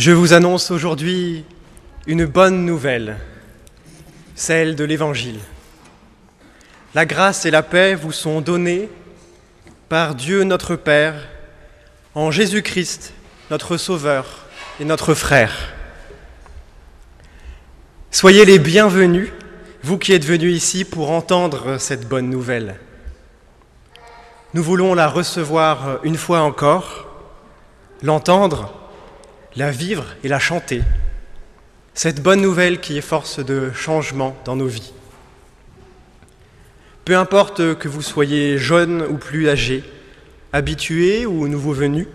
Je vous annonce aujourd'hui une bonne nouvelle, celle de l'Évangile. La grâce et la paix vous sont données par Dieu notre Père, en Jésus-Christ, notre Sauveur et notre Frère. Soyez les bienvenus, vous qui êtes venus ici pour entendre cette bonne nouvelle. Nous voulons la recevoir une fois encore, l'entendre, la vivre et la chanter. Cette bonne nouvelle qui est force de changement dans nos vies. Peu importe que vous soyez jeune ou plus âgé, habitué ou nouveau venu,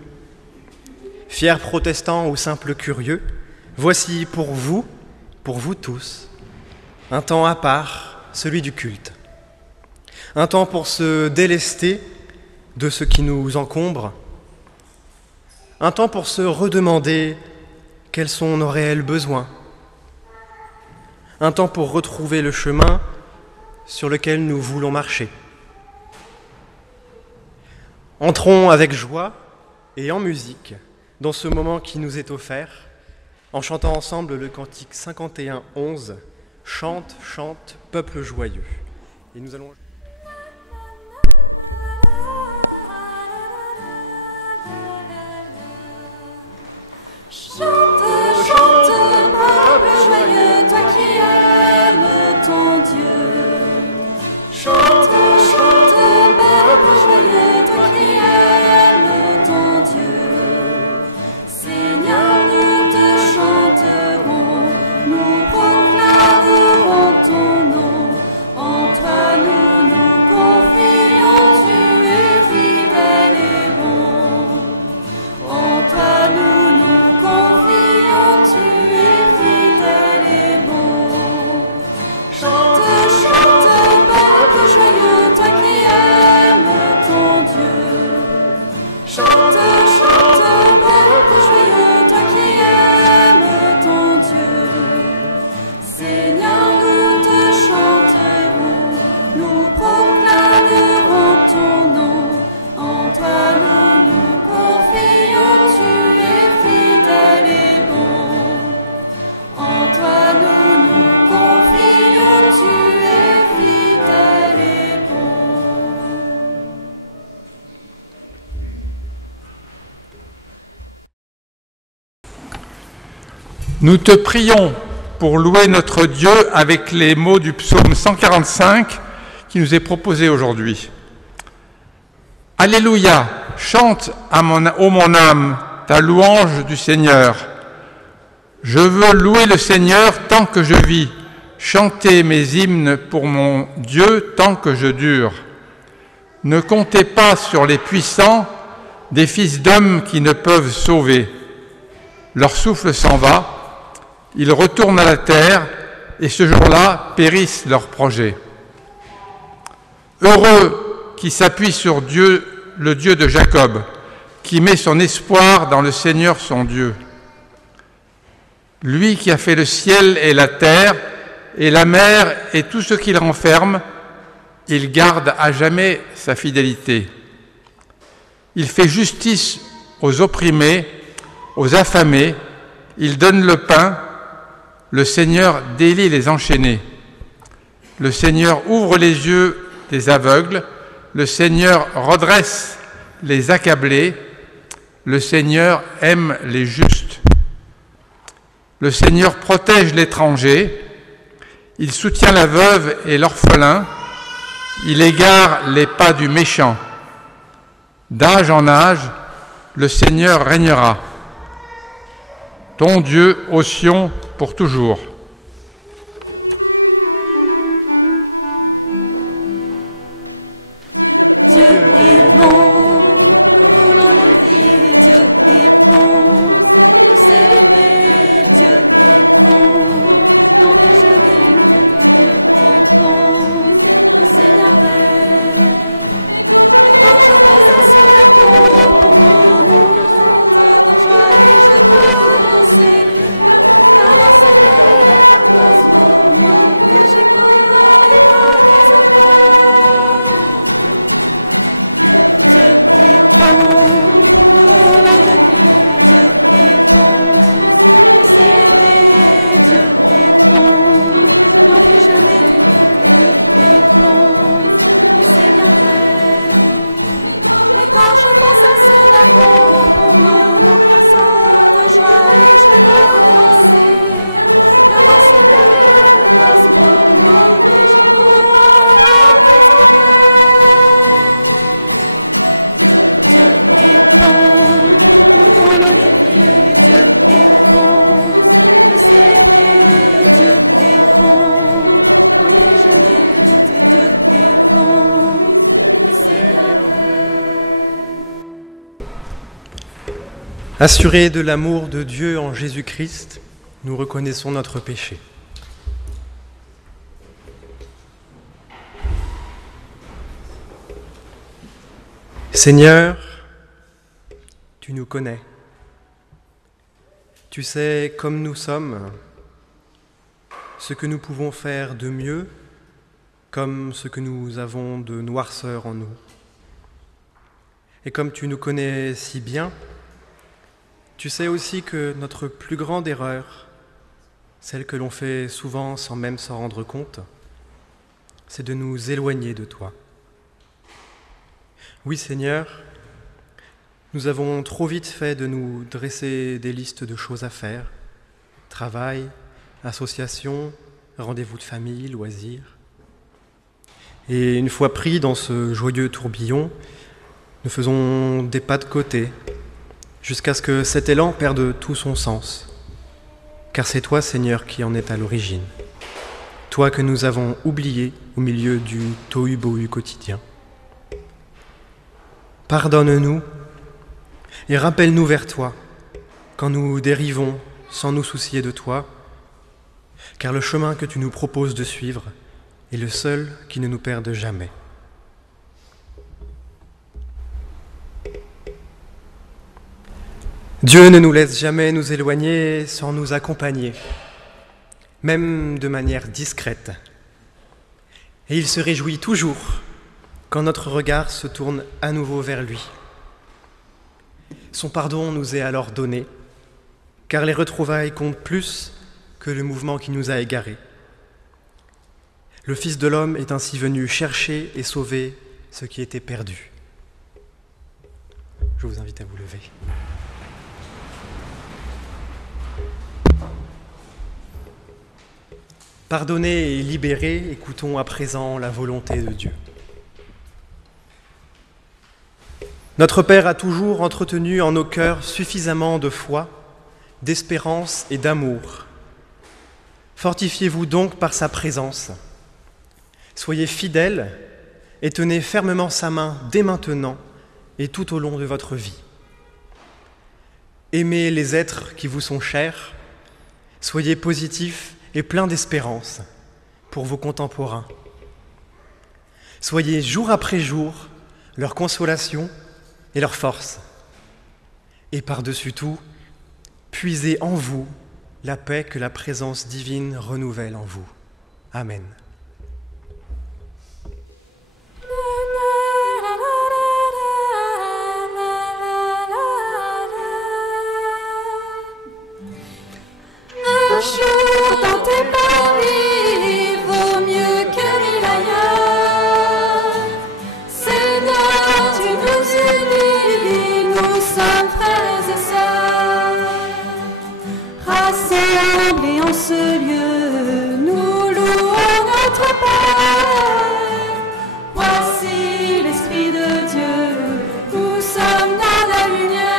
fiers protestants ou simples curieux, voici pour vous tous, un temps à part, celui du culte. Un temps pour se délester de ce qui nous encombre, un temps pour se redemander quels sont nos réels besoins, un temps pour retrouver le chemin sur lequel nous voulons marcher. Entrons avec joie et en musique dans ce moment qui nous est offert, en chantant ensemble le cantique 51-11, « Chante, chante, peuple joyeux ». Et nous allons... Chante, chante, peuple joyeux, toi qui aimes ton Dieu. Chante, chante, peuple joyeux, toi qui aimes ton Dieu. Seigneur, nous te chanterons, nous proclamerons ton nom. En toi nous nous confions, tu es fidèle et bon. En toi nous nous confions, tu es fidèle et bon. Chante, chante, peuple joyeux, toi qui aimes ton Dieu. Chante, chante, peuple joyeux, toi qui aimes ton Dieu. Seigneur, nous te chanterons, nous proclamerons ton nom. En toi nous nous confions, tu es fidèle et bon. En toi nous nous confions, tu es fidèle et bon. Nous te prions pour louer notre Dieu avec les mots du psaume 145 qui nous est proposé aujourd'hui. Alléluia, chante ô mon âme ta louange du Seigneur. Je veux louer le Seigneur tant que je vis, chanter mes hymnes pour mon Dieu tant que je dure. Ne comptez pas sur les puissants, des fils d'hommes qui ne peuvent sauver. Leur souffle s'en va, ils retournent à la terre, et ce jour-là périssent leurs projets. Heureux qui s'appuie sur Dieu, le Dieu de Jacob, qui met son espoir dans le Seigneur son Dieu. Lui qui a fait le ciel et la terre, et la mer et tout ce qu'il renferme, il garde à jamais sa fidélité. Il fait justice aux opprimés, aux affamés, il donne le pain, le Seigneur délie les enchaînés. Le Seigneur ouvre les yeux des aveugles, le Seigneur redresse les accablés, le Seigneur aime les justes. Le Seigneur protège l'étranger, il soutient la veuve et l'orphelin, il égare les pas du méchant. D'âge en âge, le Seigneur régnera. Ton Dieu, ô Sion, pour toujours. Dieu est bon, nous voulons le crier, Dieu est bon, le célébrer, Dieu est bon, non plus jamais tout, Dieu est bon, oui Seigneur est. Et quand je pense à son amour pour moi, mon cœur de joie et je veux danser, car dans son cœur je veux danser. Car dans son cœur il y a de la place pour moi et je courrai dans son cœur. Dieu est bon, nous voulons le crier. Dieu est bon, le célébrer. Dieu est bon, nos plus jeunes écoutez. Dieu est bon, il sait bien vrai. Assurés de l'amour de Dieu en Jésus-Christ, nous reconnaissons notre péché. Seigneur, tu nous connais. Tu sais comme nous sommes, ce que nous pouvons faire de mieux, comme ce que nous avons de noirceur en nous. Et comme tu nous connais si bien, tu sais aussi que notre plus grande erreur, celle que l'on fait souvent sans même s'en rendre compte, c'est de nous éloigner de toi. Oui, Seigneur, nous avons trop vite fait de nous dresser des listes de choses à faire, travail, association, rendez-vous de famille, loisirs. Et une fois pris dans ce joyeux tourbillon, nous faisons des pas de côté, jusqu'à ce que cet élan perde tout son sens. Car c'est toi, Seigneur, qui en es à l'origine. Toi que nous avons oublié au milieu du tohu-bohu quotidien. Pardonne-nous et rappelle-nous vers toi quand nous dérivons sans nous soucier de toi, car le chemin que tu nous proposes de suivre est le seul qui ne nous perde jamais. Dieu ne nous laisse jamais nous éloigner sans nous accompagner, même de manière discrète. Et il se réjouit toujours quand notre regard se tourne à nouveau vers lui. Son pardon nous est alors donné, car les retrouvailles comptent plus que le mouvement qui nous a égarés. Le Fils de l'homme est ainsi venu chercher et sauver ce qui était perdu. Je vous invite à vous lever. Pardonnés et libérés, écoutons à présent la volonté de Dieu. Notre Père a toujours entretenu en nos cœurs suffisamment de foi, d'espérance et d'amour. Fortifiez-vous donc par sa présence. Soyez fidèles et tenez fermement sa main dès maintenant et tout au long de votre vie. Aimez les êtres qui vous sont chers, soyez positifs et plein d'espérance pour vos contemporains. Soyez jour après jour leur consolation et leur force. Et par-dessus tout, puisez en vous la paix que la présence divine renouvelle en vous. Amen. Un jour dans tes paris vaut mieux que mille ailleurs. Seigneur, tu nous unis, nous sommes frères et sœurs. Rassemblés en ce lieu, nous louons notre Père. Voici l'Esprit de Dieu, nous sommes dans la lumière.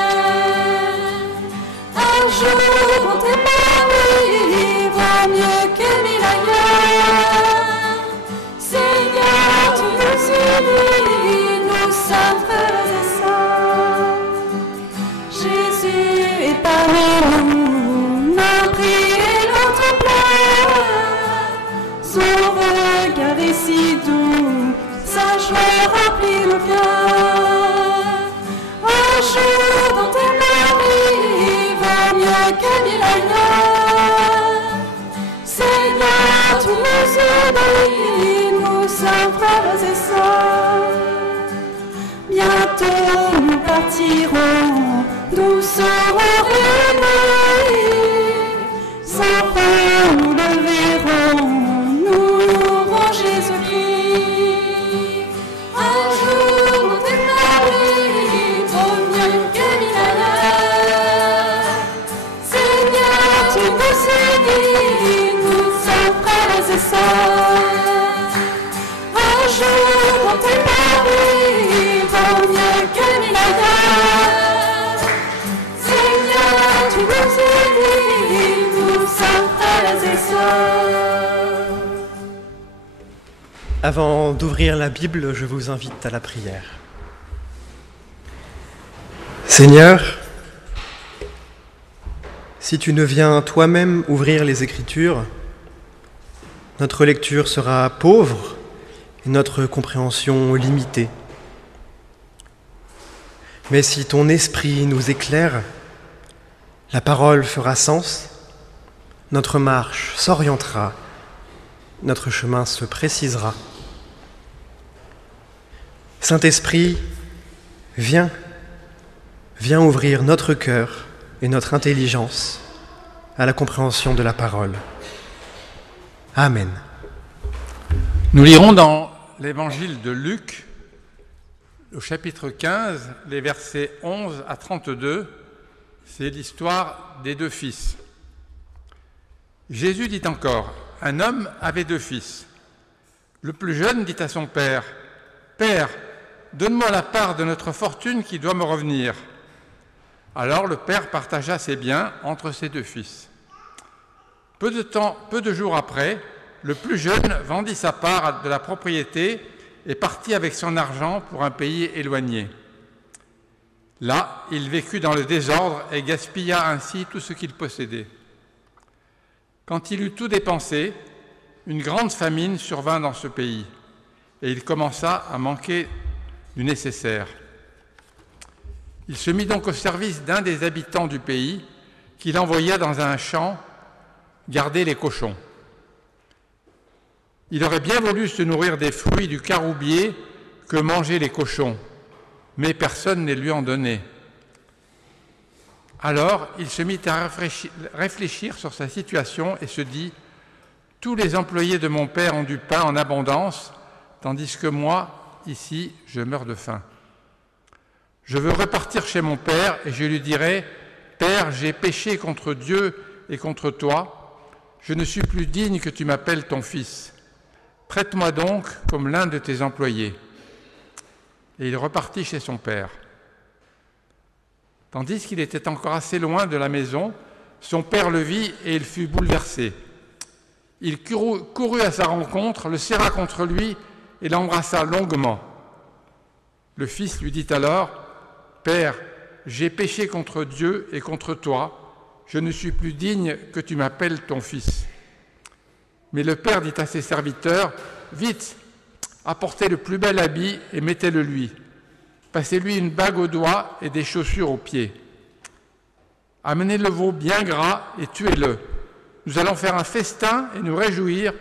Un jour dans tes paris vaut mieux que mille ailleurs. Seigneur, tu nous unis, nous sommes frères et sœurs. Jésus est parmi nous, Marie est notre pleure. Son regard est si doux, sa joie remplit nos cœurs. Un jour dans tes maris vaut mieux que mille ailleurs. Seigneur, tu nous unis, nous sommes frères et sœurs. Bientôt nous partirons, nous serons réunis. Sans fin nous le verrons, nous louerons Jésus-Christ. Un jour dans tes maris vaut mieux que mille ailleurs. Seigneur, Avant d'ouvrir la Bible, je vous invite à la prière. Seigneur, si tu ne viens toi-même ouvrir les Écritures, notre lecture sera pauvre et notre compréhension limitée. Mais si ton esprit nous éclaire, la parole fera sens, notre marche s'orientera, notre chemin se précisera. Saint-Esprit, viens ouvrir notre cœur et notre intelligence à la compréhension de la parole. Amen. Nous lirons dans l'évangile de Luc, au chapitre 15, les versets 11 à 32, c'est l'histoire des deux fils. Jésus dit encore, un homme avait deux fils. Le plus jeune dit à son père, « Père, donne-moi la part de notre fortune qui doit me revenir. » Alors le père partagea ses biens entre ses deux fils. Peu de jours après, le plus jeune vendit sa part de la propriété et partit avec son argent pour un pays éloigné. Là, il vécut dans le désordre et gaspilla ainsi tout ce qu'il possédait. Quand il eut tout dépensé, une grande famine survint dans ce pays, et il commença à manquer du nécessaire. Il se mit donc au service d'un des habitants du pays, qu'il envoya dans un champ garder les cochons. Il aurait bien voulu se nourrir des fruits du caroubier que mangeaient les cochons, mais personne ne lui en donnait. Alors il se mit à réfléchir sur sa situation et se dit « Tous les employés de mon père ont du pain en abondance, tandis que moi, ici, je meurs de faim. Je veux repartir chez mon père et je lui dirai « Père, j'ai péché contre Dieu et contre toi, je ne suis plus digne que tu m'appelles ton fils. Traite-moi donc comme l'un de tes employés. » Et il repartit chez son père. Tandis qu'il était encore assez loin de la maison, son père le vit et il fut bouleversé. Il courut à sa rencontre, le serra contre lui et l'embrassa longuement. Le fils lui dit alors « Père, j'ai péché contre Dieu et contre toi, je ne suis plus digne que tu m'appelles ton fils. » Mais le père dit à ses serviteurs « Vite, apportez le plus bel habit et mettez-le lui. Passez-lui une bague au doigt et des chaussures aux pieds. Amenez le veau bien gras et tuez-le. Nous allons faire un festin et nous réjouir,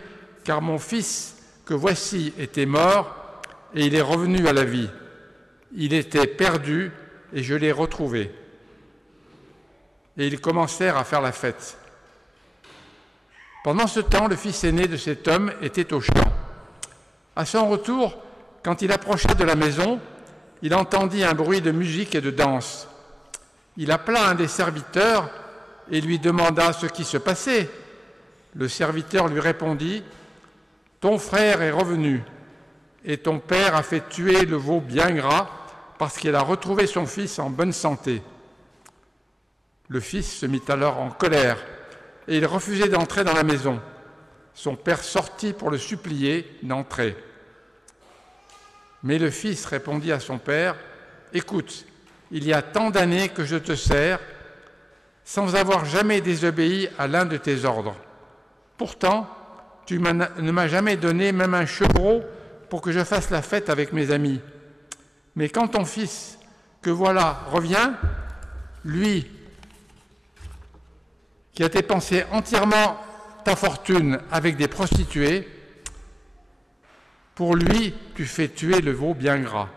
car mon fils que voici était mort et il est revenu à la vie. Il était perdu et je l'ai retrouvé. » Et ils commencèrent à faire la fête. Pendant ce temps, le fils aîné de cet homme était au champ. À son retour, quand il approcha de la maison, il entendit un bruit de musique et de danse. Il appela un des serviteurs et lui demanda ce qui se passait. Le serviteur lui répondit « Ton frère est revenu et ton père a fait tuer le veau bien gras parce qu'il a retrouvé son fils en bonne santé. » Le fils se mit alors en colère et il refusait d'entrer dans la maison. Son père sortit pour le supplier d'entrer. Mais le fils répondit à son père « Écoute, il y a tant d'années que je te sers, sans avoir jamais désobéi à l'un de tes ordres. Pourtant, tu ne m'as jamais donné même un chevreau pour que je fasse la fête avec mes amis. Mais quand ton fils, que voilà, revient, lui, qui a dépensé entièrement ta fortune avec des prostituées, pour lui, tu fais tuer le veau bien gras. »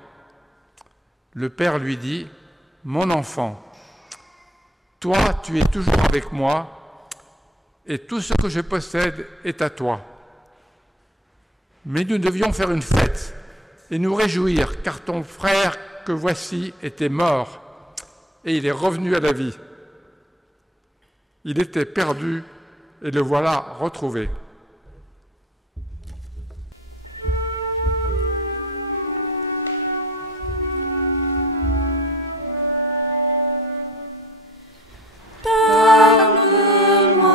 Le père lui dit « Mon enfant, toi, tu es toujours avec moi, et tout ce que je possède est à toi. Mais nous devions faire une fête et nous réjouir, car ton frère que voici était mort, et il est revenu à la vie. Il était perdu, et le voilà retrouvé. » Parle-moi,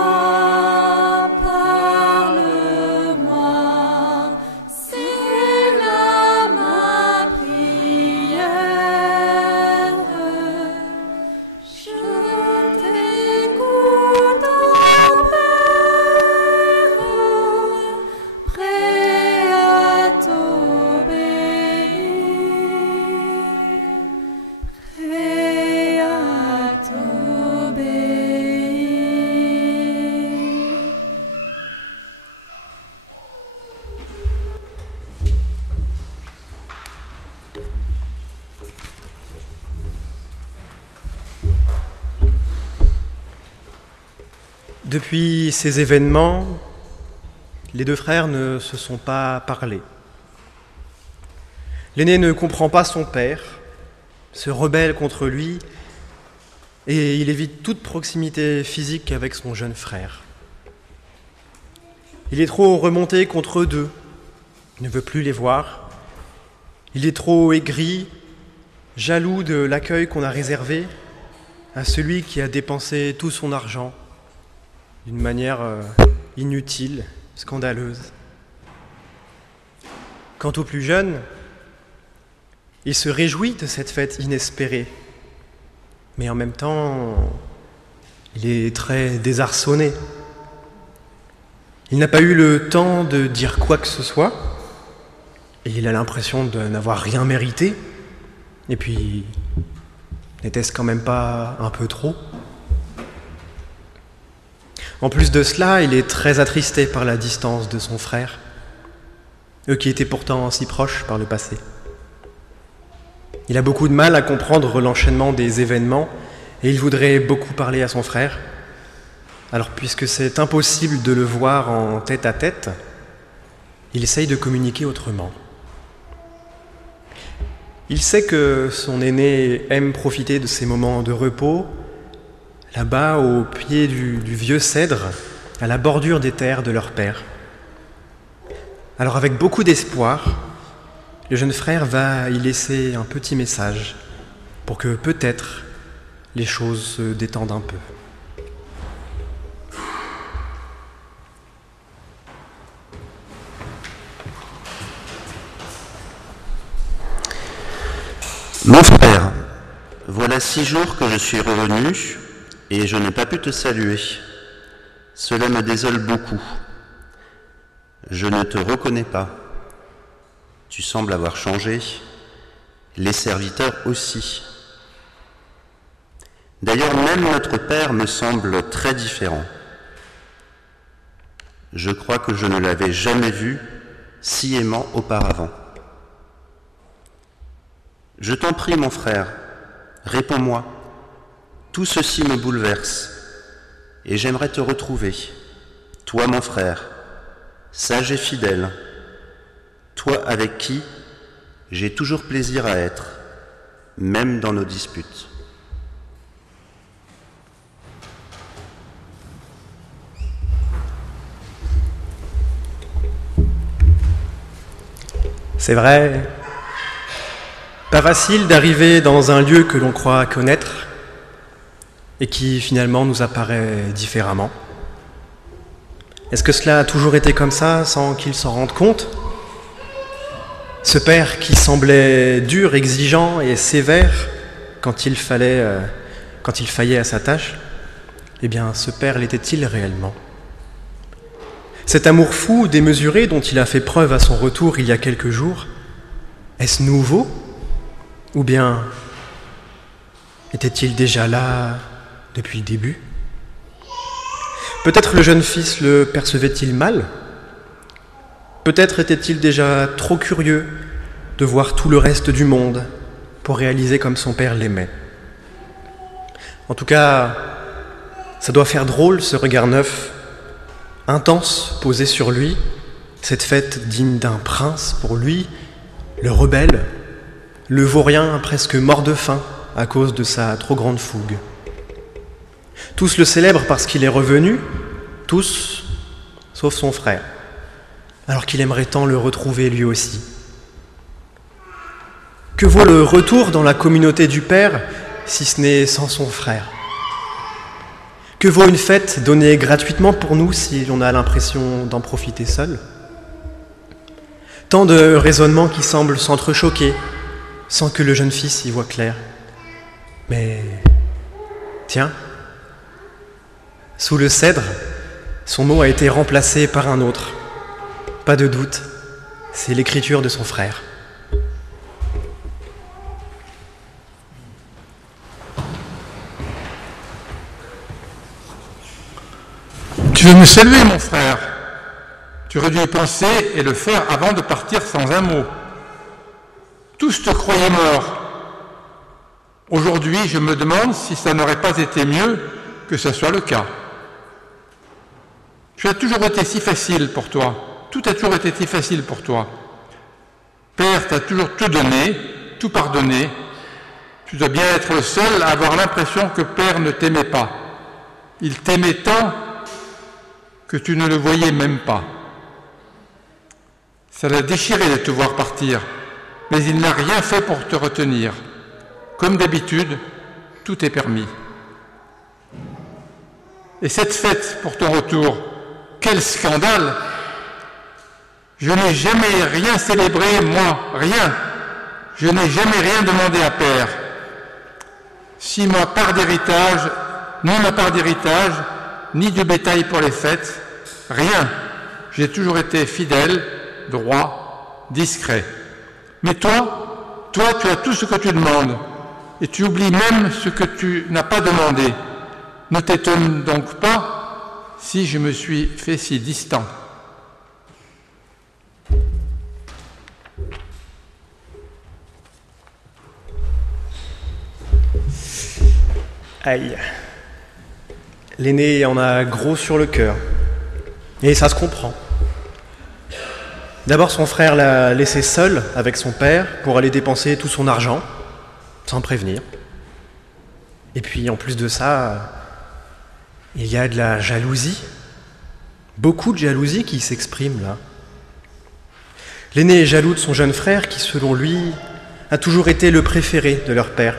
Depuis ces événements, les deux frères ne se sont pas parlé. L'aîné ne comprend pas son père, se rebelle contre lui, et il évite toute proximité physique avec son jeune frère. Il est trop remonté contre eux deux, il ne veut plus les voir. Il est trop aigri, jaloux de l'accueil qu'on a réservé à celui qui a dépensé tout son argent d'une manière inutile, scandaleuse. Quant au plus jeune, il se réjouit de cette fête inespérée, mais en même temps, il est très désarçonné. Il n'a pas eu le temps de dire quoi que ce soit, et il a l'impression de n'avoir rien mérité. Et puis, n'était-ce quand même pas un peu trop ? En plus de cela, il est très attristé par la distance de son frère, eux qui étaient pourtant si proches par le passé. Il a beaucoup de mal à comprendre l'enchaînement des événements et il voudrait beaucoup parler à son frère. Alors, puisque c'est impossible de le voir en tête-à-tête, il essaye de communiquer autrement. Il sait que son aîné aime profiter de ces moments de repos, là-bas au pied du vieux cèdre, à la bordure des terres de leur père. Alors avec beaucoup d'espoir, le jeune frère va y laisser un petit message pour que peut-être les choses se détendent un peu. Mon frère, voilà 6 jours que je suis revenu et je n'ai pas pu te saluer. Cela me désole beaucoup. Je ne te reconnais pas. Tu sembles avoir changé. Les serviteurs aussi. D'ailleurs, même notre père me semble très différent. Je crois que je ne l'avais jamais vu si aimant auparavant. Je t'en prie, mon frère, réponds-moi. Tout ceci me bouleverse, et j'aimerais te retrouver, toi mon frère, sage et fidèle, toi avec qui j'ai toujours plaisir à être, même dans nos disputes. C'est vrai, pas facile d'arriver dans un lieu que l'on croit connaître et qui finalement nous apparaît différemment. Est-ce que cela a toujours été comme ça sans qu'il s'en rende compte ? Ce père qui semblait dur, exigeant et sévère quand il faillait à sa tâche, eh bien ce père l'était-il réellement ? Cet amour fou, démesuré dont il a fait preuve à son retour il y a quelques jours, est-ce nouveau ? Ou bien était-il déjà là depuis le début ? Peut-être le jeune fils le percevait-il mal ? Peut-être était-il déjà trop curieux de voir tout le reste du monde pour réaliser comme son père l'aimait. En tout cas, ça doit faire drôle ce regard neuf, intense posé sur lui, cette fête digne d'un prince pour lui, le rebelle, le vaurien presque mort de faim à cause de sa trop grande fougue. Tous le célèbrent parce qu'il est revenu, tous, sauf son frère, alors qu'il aimerait tant le retrouver lui aussi. Que vaut le retour dans la communauté du Père si ce n'est sans son frère ? Que vaut une fête donnée gratuitement pour nous si l'on a l'impression d'en profiter seul ? Tant de raisonnements qui semblent s'entrechoquer sans que le jeune fils y voie clair. Mais tiens, sous le cèdre, son mot a été remplacé par un autre. Pas de doute, c'est l'écriture de son frère. Tu veux me saluer, mon frère ? Tu aurais dû y penser et le faire avant de partir sans un mot. Tous te croyaient mort. Aujourd'hui, je me demande si ça n'aurait pas été mieux que ce soit le cas. Tu as toujours été si facile pour toi. Tout a toujours été si facile pour toi. Père t'a toujours tout donné, tout pardonné. Tu dois bien être le seul à avoir l'impression que Père ne t'aimait pas. Il t'aimait tant que tu ne le voyais même pas. Ça l'a déchiré de te voir partir, mais il n'a rien fait pour te retenir. Comme d'habitude, tout est permis. Et cette fête pour ton retour, quel scandale! Je n'ai jamais rien célébré, moi, rien. Je n'ai jamais rien demandé à Père. Si ma part d'héritage, ni ma part d'héritage, ni de bétail pour les fêtes, rien. J'ai toujours été fidèle, droit, discret. Mais toi, tu as tout ce que tu demandes, et tu oublies même ce que tu n'as pas demandé. Ne t'étonne donc pas si je me suis fait si distant. Aïe. L'aîné en a gros sur le cœur. Et ça se comprend. D'abord, son frère l'a laissé seul avec son père pour aller dépenser tout son argent, sans prévenir. Et puis, en plus de ça, il y a de la jalousie. Beaucoup de jalousie qui s'exprime là. L'aîné est jaloux de son jeune frère qui, selon lui, a toujours été le préféré de leur père.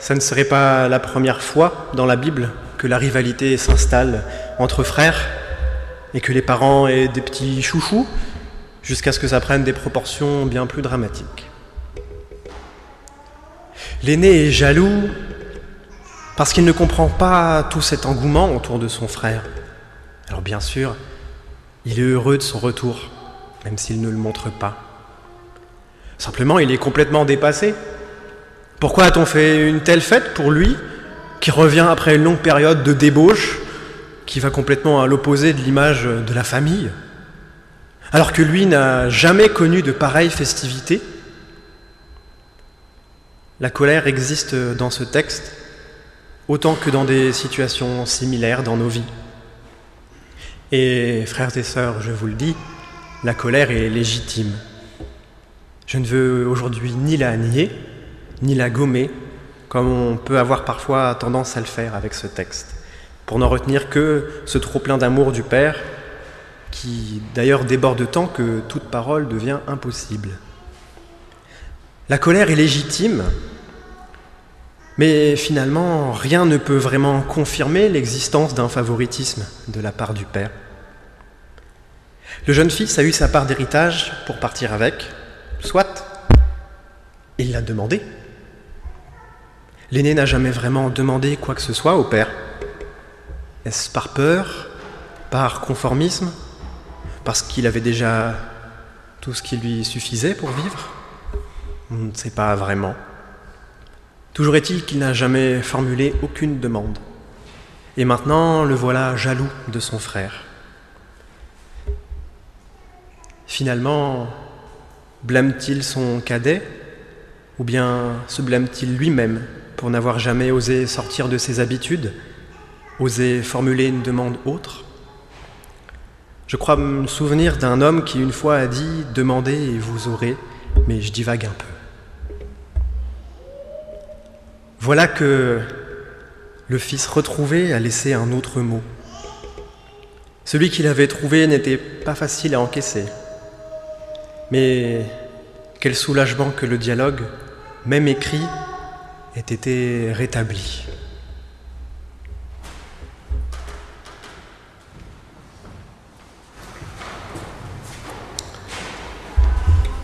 Ça ne serait pas la première fois dans la Bible que la rivalité s'installe entre frères et que les parents aient des petits chouchous jusqu'à ce que ça prenne des proportions bien plus dramatiques. L'aîné est jaloux parce qu'il ne comprend pas tout cet engouement autour de son frère. Alors bien sûr, il est heureux de son retour, même s'il ne le montre pas. Simplement, il est complètement dépassé. Pourquoi a-t-on fait une telle fête pour lui, qui revient après une longue période de débauche, qui va complètement à l'opposé de l'image de la famille, alors que lui n'a jamais connu de pareilles festivités? La colère existe dans ce texte, autant que dans des situations similaires dans nos vies. Et frères et sœurs, je vous le dis, la colère est légitime. Je ne veux aujourd'hui ni la nier, ni la gommer, comme on peut avoir parfois tendance à le faire avec ce texte, pour n'en retenir que ce trop-plein d'amour du Père, qui d'ailleurs déborde tant que toute parole devient impossible. La colère est légitime, mais finalement, rien ne peut vraiment confirmer l'existence d'un favoritisme de la part du Père. Le jeune fils a eu sa part d'héritage pour partir avec, soit, il l'a demandé. L'aîné n'a jamais vraiment demandé quoi que ce soit au père. Est-ce par peur, par conformisme, parce qu'il avait déjà tout ce qui lui suffisait pour vivre? On ne sait pas vraiment. Toujours est-il qu'il n'a jamais formulé aucune demande. Et maintenant, le voilà jaloux de son frère. Finalement, blâme-t-il son cadet, ou bien se blâme-t-il lui-même pour n'avoir jamais osé sortir de ses habitudes, osé formuler une demande autre? Je crois me souvenir d'un homme qui une fois a dit « Demandez et vous aurez », mais je divague un peu. Voilà que le fils retrouvé a laissé un autre mot. Celui qu'il avait trouvé n'était pas facile à encaisser. Mais quel soulagement que le dialogue, même écrit, ait été rétabli.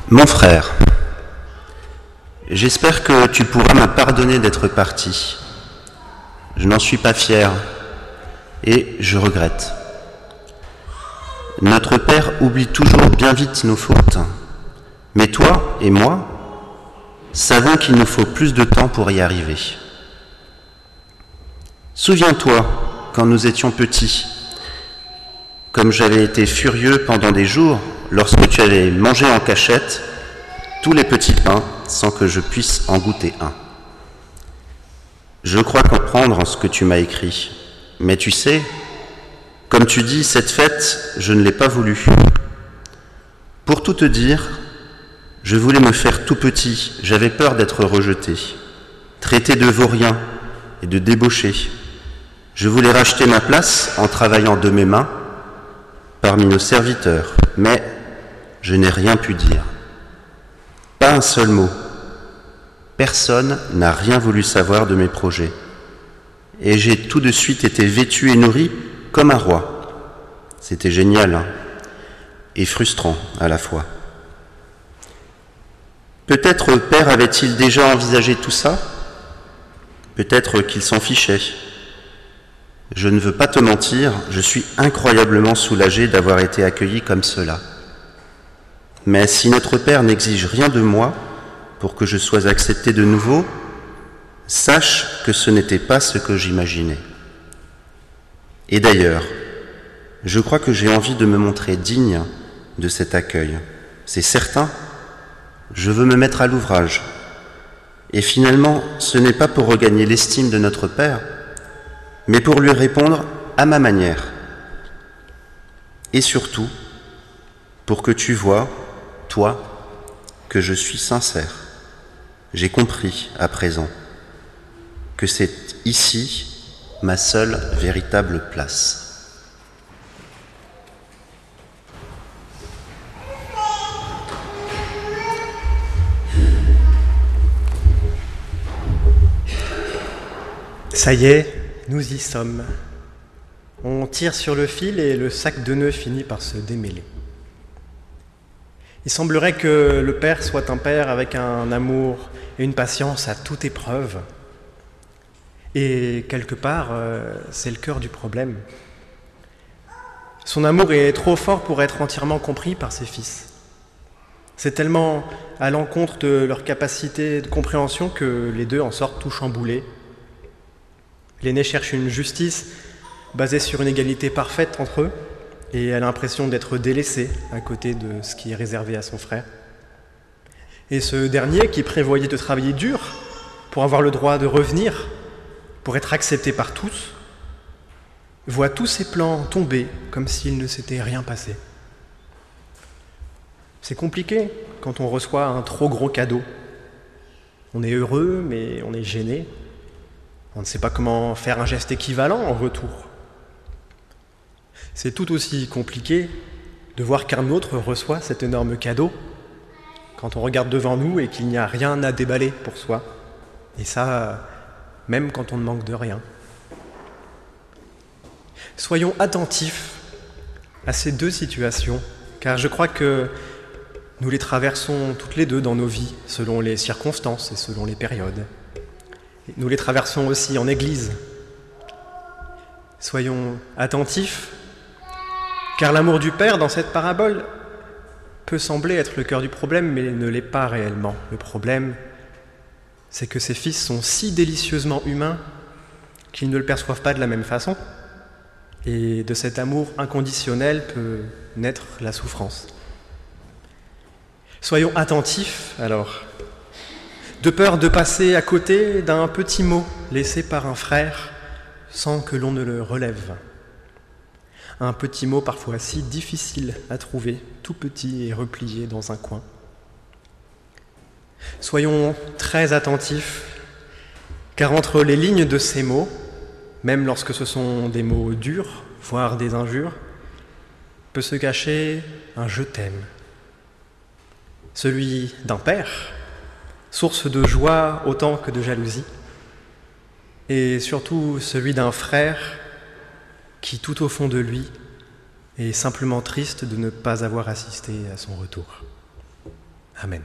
Mon frère, j'espère que tu pourras me pardonner d'être parti. Je n'en suis pas fier et je regrette. Notre Père oublie toujours bien vite nos fautes. Mais toi et moi savons qu'il nous faut plus de temps pour y arriver. Souviens-toi, quand nous étions petits, comme j'avais été furieux pendant des jours lorsque tu avais mangé en cachette tous les petits pains sans que je puisse en goûter un. Je crois comprendre ce que tu m'as écrit, mais tu sais, Comme tu dis, cette fête, je ne l'ai pas voulu. Pour tout te dire, je voulais me faire tout petit, j'avais peur d'être rejeté, traité de vaurien et de débauché. Je voulais racheter ma place en travaillant de mes mains parmi nos serviteurs, mais je n'ai rien pu dire. Pas un seul mot. Personne n'a rien voulu savoir de mes projets. Et j'ai tout de suite été vêtu et nourri comme un roi. C'était génial, hein, et frustrant à la fois. Peut-être Père avait-il déjà envisagé tout ça? Peut-être qu'il s'en fichait. Je ne veux pas te mentir, je suis incroyablement soulagé d'avoir été accueilli comme cela. Mais si notre Père n'exige rien de moi pour que je sois accepté de nouveau, sache que ce n'était pas ce que j'imaginais. Et d'ailleurs, je crois que j'ai envie de me montrer digne de cet accueil. C'est certain, je veux me mettre à l'ouvrage. Et finalement, ce n'est pas pour regagner l'estime de notre Père, mais pour lui répondre à ma manière. Et surtout, pour que tu vois, toi, que je suis sincère. J'ai compris à présent que c'est ici ma seule véritable place. Ça y est, nous y sommes. On tire sur le fil et le sac de nœuds finit par se démêler. Il semblerait que le Père soit un Père avec un amour et une patience à toute épreuve. Et quelque part, c'est le cœur du problème. Son amour est trop fort pour être entièrement compris par ses fils. C'est tellement à l'encontre de leur capacité de compréhension que les deux en sortent tout chamboulés. L'aîné cherche une justice basée sur une égalité parfaite entre eux et a l'impression d'être délaissé à côté de ce qui est réservé à son frère. Et ce dernier, qui prévoyait de travailler dur pour avoir le droit de revenir, pour être accepté par tous, voit tous ses plans tomber comme s'il ne s'était rien passé. C'est compliqué quand on reçoit un trop gros cadeau. On est heureux, mais on est gêné. On ne sait pas comment faire un geste équivalent en retour. C'est tout aussi compliqué de voir qu'un autre reçoit cet énorme cadeau quand on regarde devant nous et qu'il n'y a rien à déballer pour soi. Et ça, même quand on ne manque de rien. Soyons attentifs à ces deux situations, car je crois que nous les traversons toutes les deux dans nos vies, selon les circonstances et selon les périodes. Nous les traversons aussi en Église. Soyons attentifs, car l'amour du Père dans cette parabole peut sembler être le cœur du problème, mais ne l'est pas réellement. Le problème, c'est que ses fils sont si délicieusement humains qu'ils ne le perçoivent pas de la même façon. Et de cet amour inconditionnel peut naître la souffrance. Soyons attentifs, alors, de peur de passer à côté d'un petit mot laissé par un frère sans que l'on ne le relève. Un petit mot parfois si difficile à trouver, tout petit et replié dans un coin. Soyons très attentifs, car entre les lignes de ces mots, même lorsque ce sont des mots durs, voire des injures, peut se cacher un « je t'aime », celui d'un père, source de joie autant que de jalousie, et surtout celui d'un frère qui, tout au fond de lui, est simplement triste de ne pas avoir assisté à son retour. Amen.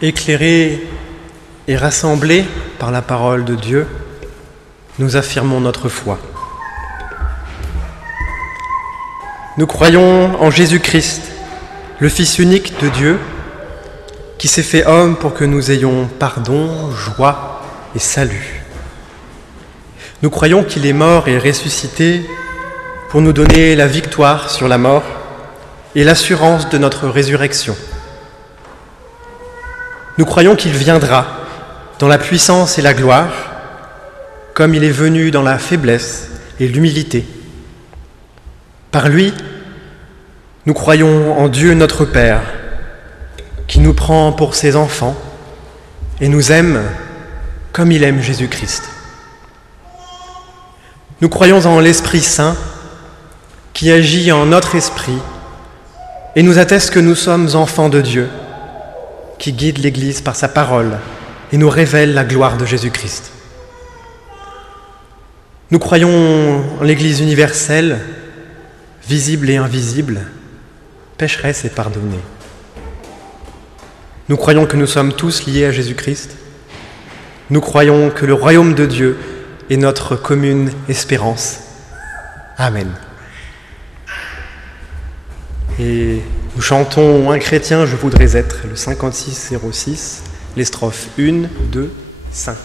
Éclairés et rassemblés par la parole de Dieu, nous affirmons notre foi. Nous croyons en Jésus-Christ, le Fils unique de Dieu, qui s'est fait homme pour que nous ayons pardon, joie et salut. Nous croyons qu'il est mort et ressuscité pour nous donner la victoire sur la mort et l'assurance de notre résurrection. Nous croyons qu'il viendra dans la puissance et la gloire, comme il est venu dans la faiblesse et l'humilité. Par lui, nous croyons en Dieu notre Père, qui nous prend pour ses enfants et nous aime comme il aime Jésus-Christ. Nous croyons en l'Esprit Saint, qui agit en notre esprit et nous atteste que nous sommes enfants de Dieu, qui guide l'Église par sa parole et nous révèle la gloire de Jésus-Christ. Nous croyons en l'Église universelle, visible et invisible, pécheresse et pardonnée. Nous croyons que nous sommes tous liés à Jésus-Christ. Nous croyons que le royaume de Dieu est notre commune espérance. Amen. Et nous chantons Un chrétien, je voudrais être, le 56-06, les strophes 1, 2, 5.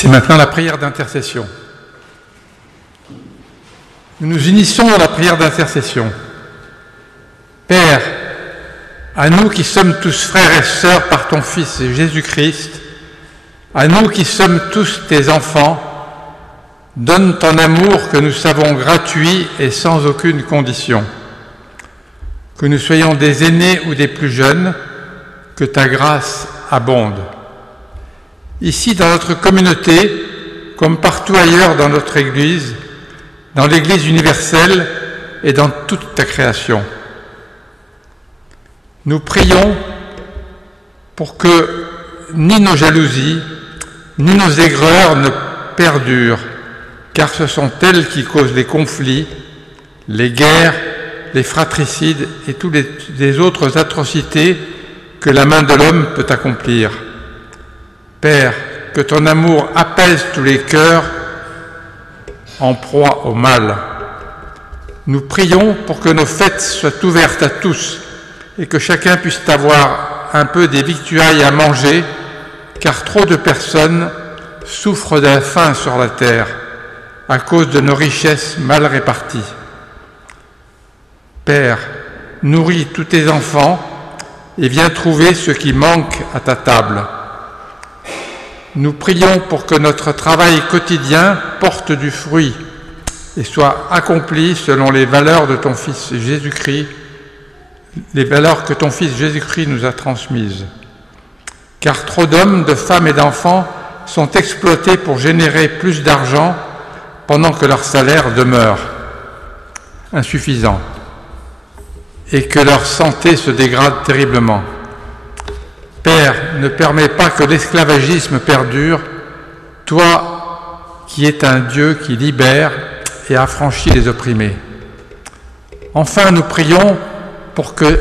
c'est maintenant la prière d'intercession. Nous nous unissons à la prière d'intercession. Père, à nous qui sommes tous frères et sœurs par ton Fils Jésus-Christ, à nous qui sommes tous tes enfants, donne ton amour que nous savons gratuit et sans aucune condition. Que nous soyons des aînés ou des plus jeunes, que ta grâce abonde. Ici, dans notre communauté, comme partout ailleurs dans notre Église, dans l'Église universelle et dans toute ta création. Nous prions pour que ni nos jalousies, ni nos aigreurs ne perdurent, car ce sont elles qui causent les conflits, les guerres, les fratricides et toutes les autres atrocités que la main de l'homme peut accomplir. Père, que ton amour apaise tous les cœurs en proie au mal. Nous prions pour que nos fêtes soient ouvertes à tous et que chacun puisse avoir un peu des victuailles à manger, car trop de personnes souffrent de la faim sur la terre à cause de nos richesses mal réparties. Père, nourris tous tes enfants et viens trouver ce qui manque à ta table. Nous prions pour que notre travail quotidien porte du fruit et soit accompli selon les valeurs de ton Fils Jésus-Christ, les valeurs que ton Fils Jésus-Christ nous a transmises. Car trop d'hommes, de femmes et d'enfants sont exploités pour générer plus d'argent pendant que leur salaire demeure insuffisant et que leur santé se dégrade terriblement. Père, ne permets pas que l'esclavagisme perdure, toi qui es un Dieu qui libère et affranchit les opprimés. Enfin, nous prions pour que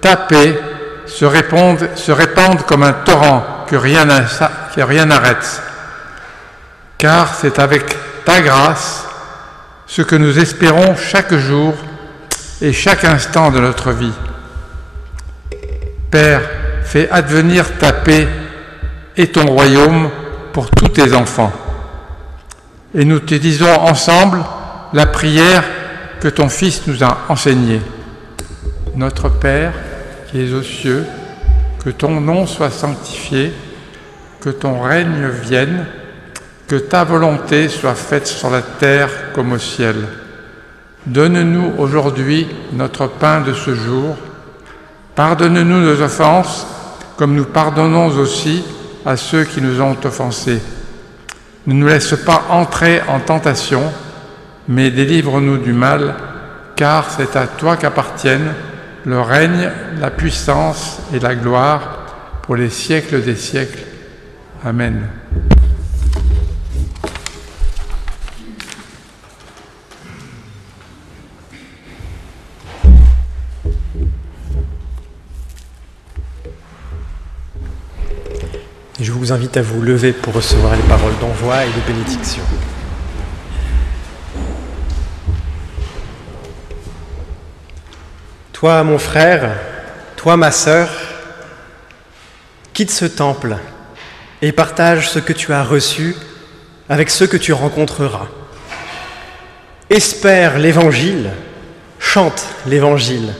ta paix se répande comme un torrent que rien n'arrête, car c'est avec ta grâce ce que nous espérons chaque jour et chaque instant de notre vie. Père, fais advenir ta paix et ton royaume pour tous tes enfants. Et nous te disons ensemble la prière que ton Fils nous a enseignée. Notre Père, qui es aux cieux, que ton nom soit sanctifié, que ton règne vienne, que ta volonté soit faite sur la terre comme au ciel. Donne-nous aujourd'hui notre pain de ce jour. Pardonne-nous nos offenses, comme nous pardonnons aussi à ceux qui nous ont offensés. Ne nous laisse pas entrer en tentation, mais délivre-nous du mal, car c'est à toi qu'appartiennent le règne, la puissance et la gloire pour les siècles des siècles. Amen. Je vous invite à vous lever pour recevoir les paroles d'envoi et de bénédiction. Toi, mon frère, toi, ma sœur, quitte ce temple et partage ce que tu as reçu avec ceux que tu rencontreras. Espère l'Évangile, chante l'Évangile,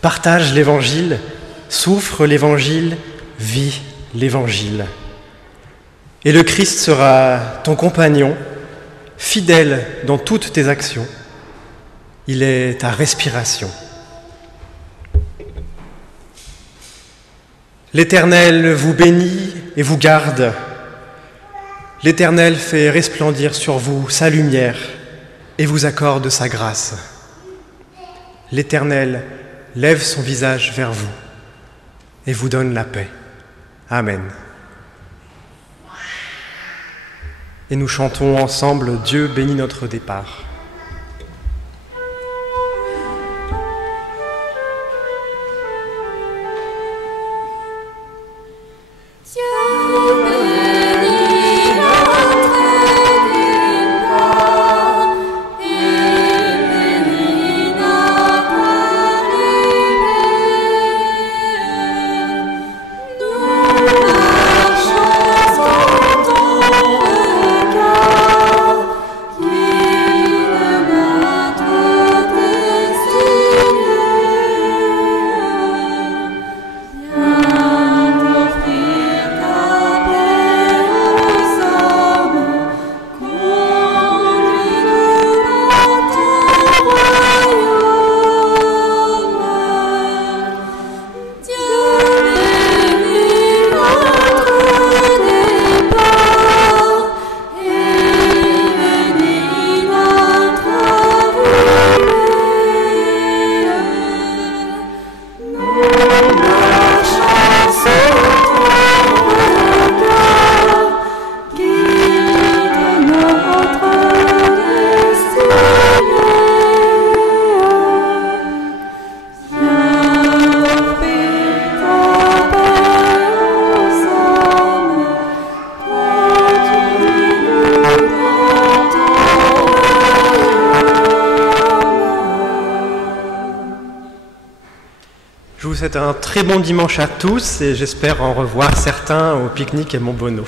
partage l'Évangile, souffre l'Évangile, vis l'Évangile. Et le Christ sera ton compagnon, fidèle dans toutes tes actions. Il est ta respiration. L'Éternel vous bénit et vous garde. L'Éternel fait resplendir sur vous sa lumière et vous accorde sa grâce. L'Éternel lève son visage vers vous et vous donne la paix. Amen. Et nous chantons ensemble « Dieu bénit notre départ ». Nous marchons en ton Je vous souhaite un très bon dimanche à tous et j'espère en revoir certains au pique-nique et Montbonneau.